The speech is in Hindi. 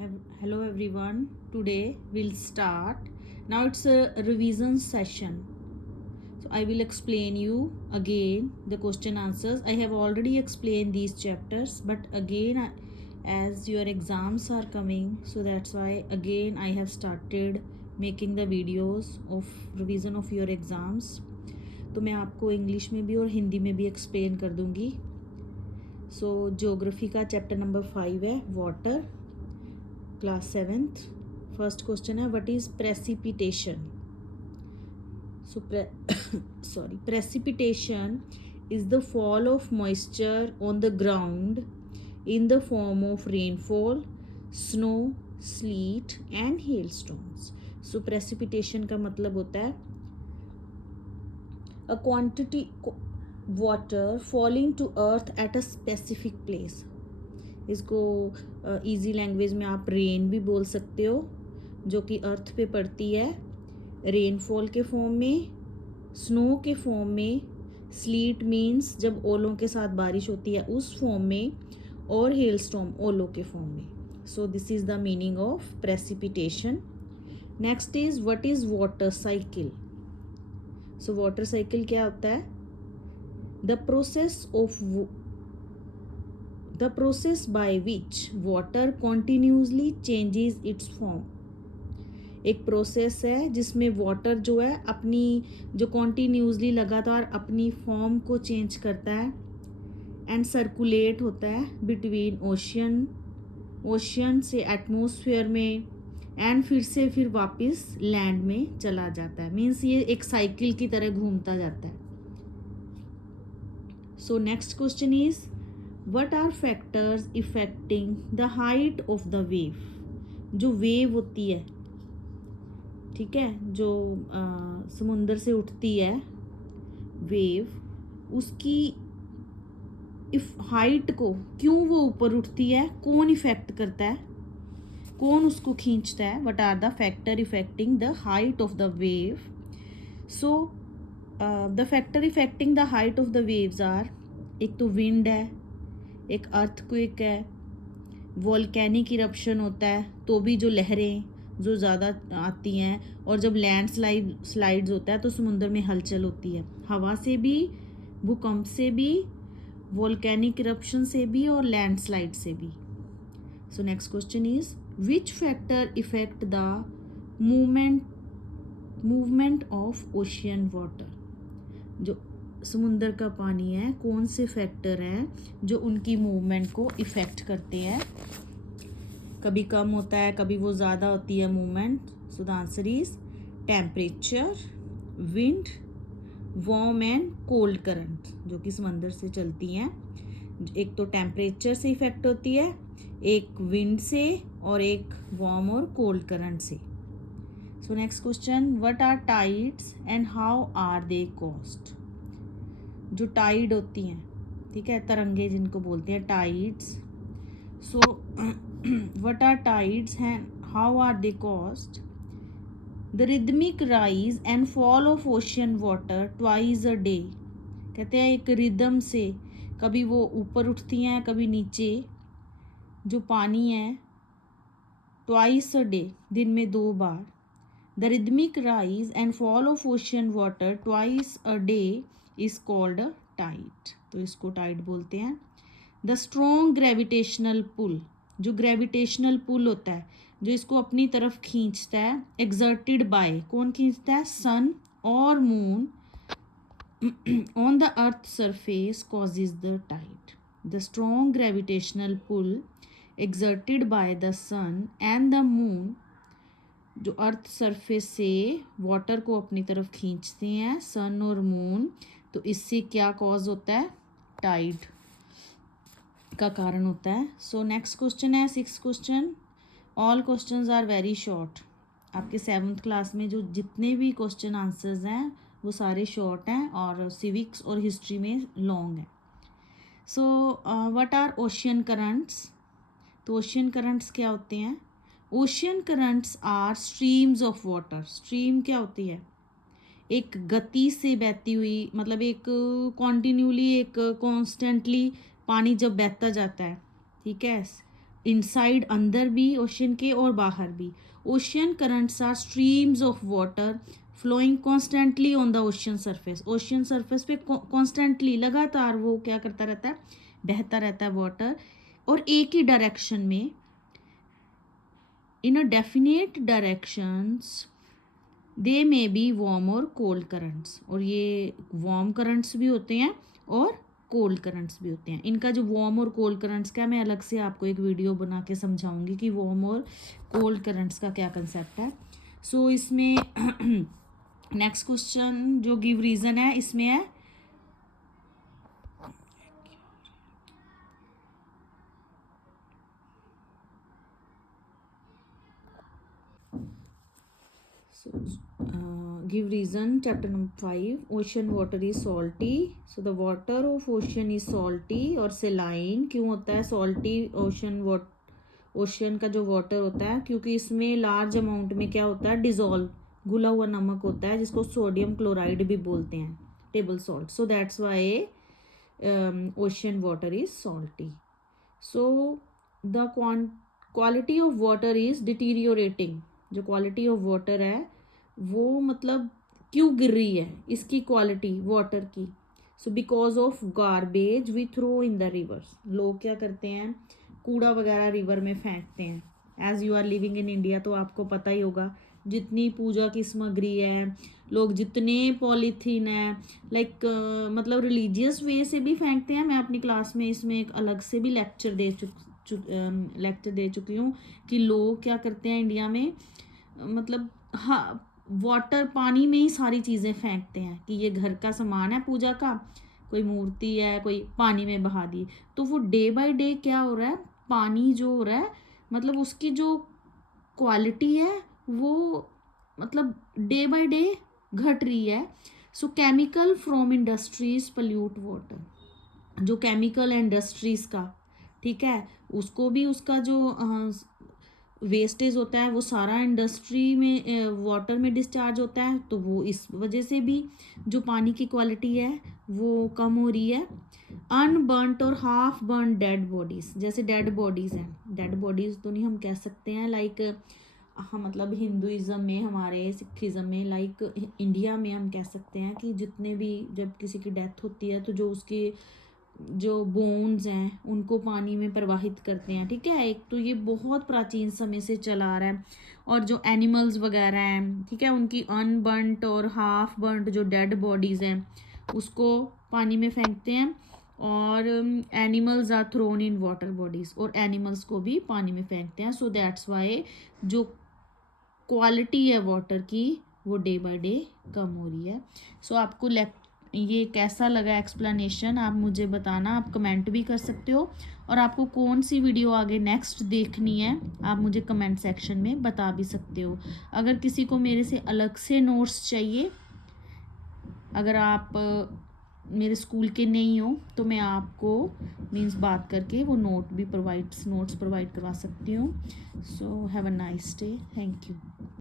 Hello everyone. Today we'll start. Now it's a revision session. So I will explain you again the question answers. I have already explained these chapters, but again as your exams are coming, so that's why again I have started making the videos of revision of your exams. तो मैं आपको इंग्लिश में भी और हिंदी में भी एक्सप्लेन कर दूंगी. सो ज्योग्राफी का चैप्टर नंबर 5 है water, class 7th. First question है what is precipitation. So precipitation is the fall of moisture on the ground in the form of rainfall, snow, sleet and hailstorms. So precipitation का मतलब होता है a quantity water falling to earth at a specific place. इसको इजी लैंग्वेज में आप रेन भी बोल सकते हो, जो कि अर्थ पे पड़ती है रेनफॉल के फॉर्म में, स्नो के फॉर्म में, स्लीट मीन्स जब ओलों के साथ बारिश होती है उस फॉर्म में, और हेलस्टॉर्म ओलों के फॉर्म में. So this is the meaning of precipitation. Next is what is water cycle. So water cycle क्या होता है? The process by which water continuously changes its form. एक प्रोसेस है जिसमें वाटर जो है अपनी जो कॉन्टीन्यूसली लगातार अपनी फॉर्म को चेंज करता है एंड सर्कुलेट होता है बिटवीन ओशियन से एटमॉस्फेयर में एंड फिर वापस लैंड में चला जाता है. मीन्स ये एक साइकिल की तरह घूमता जाता है. सो next question is What are factors affecting the height of the wave. जो वेव होती है, ठीक है, जो समुंदर से उठती है वेव, उसकी हाइट को क्यों वो ऊपर उठती है, कौन इफेक्ट करता है, कौन उसको खींचता है. What are the factor affecting the height of the wave. So the factor affecting the height of the waves are, एक तो विंड है, एक अर्थक्वेक है, वोल्केनिक इरप्शन होता है तो भी जो लहरें जो ज़्यादा आती हैं, और जब स्लाइड्स होता है तो समुद्र में हलचल होती है, हवा से भी, भूकंप से भी, वोल्केनिक इरप्शन से भी और लैंडस्लाइड से भी. सो next question is which factor effect the movement of ocean water. जो समुंदर का पानी है, कौन से फैक्टर हैं जो उनकी मूवमेंट को इफ़ेक्ट करते हैं. कभी कम होता है, कभी वो ज़्यादा होती है movement. So the answer is temperature, wind, warm and cold current, जो कि समंदर से चलती हैं. एक तो टेम्परेचर से इफ़ेक्ट होती है, एक विंड से, और एक वार्म और कोल्ड करंट से. So next question what are tides and how are they caused. जो टाइड होती हैं, ठीक है, तरंगे जिनको बोलते हैं tides. So what are tides and how are they caused. The rhythmic rise and fall of ocean water twice a day. कहते हैं एक रिदम से कभी वो ऊपर उठती हैं कभी नीचे, जो पानी है, ट्वाइस अ डे, दिन में 2 बार. The rhythmic rise and fall of ocean water twice a day is called tide. तो इसको टाइड बोलते हैं. The strong gravitational pull. जो ग्रेविटेशनल पुल होता है जो इसको अपनी तरफ खींचता है, एक्सर्टेड बाय, कौन खींचता है, सन और moon on the earth surface causes the tide. The strong gravitational pull exerted by the sun and the moon, जो अर्थ सरफेस से वाटर को अपनी तरफ खींचते हैं, सन और मून, तो इससे क्या कॉज होता है, टाइड का कारण होता है. सो नेक्स्ट क्वेश्चन है 6th question. All questions are very short. आपके 7th क्लास में जो जितने भी क्वेश्चन आंसर्स हैं वो सारे शॉर्ट हैं, और सिविक्स और हिस्ट्री में लॉन्ग है. So what are ocean currents. तो ओशियन करंट्स क्या होते हैं. Ocean currents are streams of water. Stream क्या होती है, एक गति से बहती हुई, मतलब एक कॉन्टिन्यूली, एक कॉन्स्टेंटली पानी जब बहता जाता है, ठीक है, इनसाइड अंदर भी ओशन के और बाहर भी। Ocean currents are streams of water flowing constantly on the ocean surface. Ocean surface पे कॉन्स्टेंटली लगातार वो क्या करता रहता है, बहता रहता है वाटर, और एक ही डायरेक्शन में, in a definite directions they may be warm और कोल्ड करंट्स। और ये वार्म करंट्स भी होते हैं और कोल्ड करंट्स भी होते हैं। इनका जो वार्म और कोल्ड करंट्स का मैं अलग से आपको एक वीडियो बना के समझाऊंगी कि वार्म और कोल्ड करंट्स का क्या कंसेप्ट है। सो इसमें नेक्स्ट क्वेश्चन जो गिव रीजन है इसमें है give reason, chapter number 5, ocean water is salty. So the water of ocean is salty और saline क्यों होता है salty ओशन का जो वाटर होता है, क्योंकि इसमें लार्ज अमाउंट में क्या होता है, डिजोल्व, घुला हुआ नमक होता है जिसको सोडियम क्लोराइड भी बोलते हैं, table salt. So that's Y ocean water is salty. So the quality of water is deteriorating. जो क्वालिटी ऑफ वाटर है वो मतलब क्यों गिर रही है इसकी क्वालिटी वाटर की। So because of garbage we throw in the rivers. लोग क्या करते हैं, कूड़ा वगैरह रिवर में फेंकते हैं। As you are living in India तो आपको पता ही होगा, जितनी पूजा की सामग्री है, लोग जितने पॉलीथीन है, लाइक मतलब रिलीजियस वे से भी फेंकते हैं। मैं अपनी क्लास में इसमें एक अलग से भी लेक्चर दे चुकी हूँ कि लोग क्या करते हैं इंडिया में, मतलब हाँ वाटर पानी में ही सारी चीज़ें फेंकते हैं कि ये घर का सामान है पूजा का, कोई मूर्ति है कोई पानी में बहा दी। तो वो डे बाय डे क्या हो रहा है, पानी जो हो रहा है मतलब उसकी जो क्वालिटी है वो मतलब डे बाय डे घट रही है। सो chemical from industries pollute water. जो केमिकल इंडस्ट्रीज का, ठीक है, उसको भी उसका जो वेस्टेज होता है वो सारा इंडस्ट्री में वाटर में डिस्चार्ज होता है, तो वो इस वजह से भी जो पानी की क्वालिटी है वो कम हो रही है। अनबर्नट और हाफ बर्न डेड बॉडीज, जैसे डेड बॉडीज हैं, डेड बॉडीज तो नहीं हम कह सकते हैं, लाइक हाँ मतलब हिंदुइज्म में, हमारे सिखिज्म में, लाइक इंडिया में हम कह सकते हैं कि जितने भी जब किसी की डेथ होती है तो जो उसके जो बोन्स हैं उनको पानी में प्रवाहित करते हैं, ठीक है। एक तो ये बहुत प्राचीन समय से चला आ रहा है। और जो एनिमल्स वगैरह हैं, ठीक है, उनकी अनबर्नट और हाफ बर्नट जो डेड बॉडीज़ हैं उसको पानी में फेंकते हैं। और animals are thrown in water bodies, और एनिमल्स को भी पानी में फेंकते हैं। सो दैट्स वाई जो क्वालिटी है वाटर की वो डे बाय डे कम हो रही है। सो आपको ये कैसा लगा एक्सप्लेनेशन आप मुझे बताना, आप कमेंट भी कर सकते हो। और आपको कौन सी वीडियो आगे नेक्स्ट देखनी है आप मुझे कमेंट सेक्शन में बता भी सकते हो। अगर किसी को मेरे से अलग से नोट्स चाहिए, अगर आप मेरे स्कूल के नहीं हो तो मैं आपको मीन्स बात करके वो नोट्स प्रोवाइड करवा सकती हूँ। So have a nice day, thank you.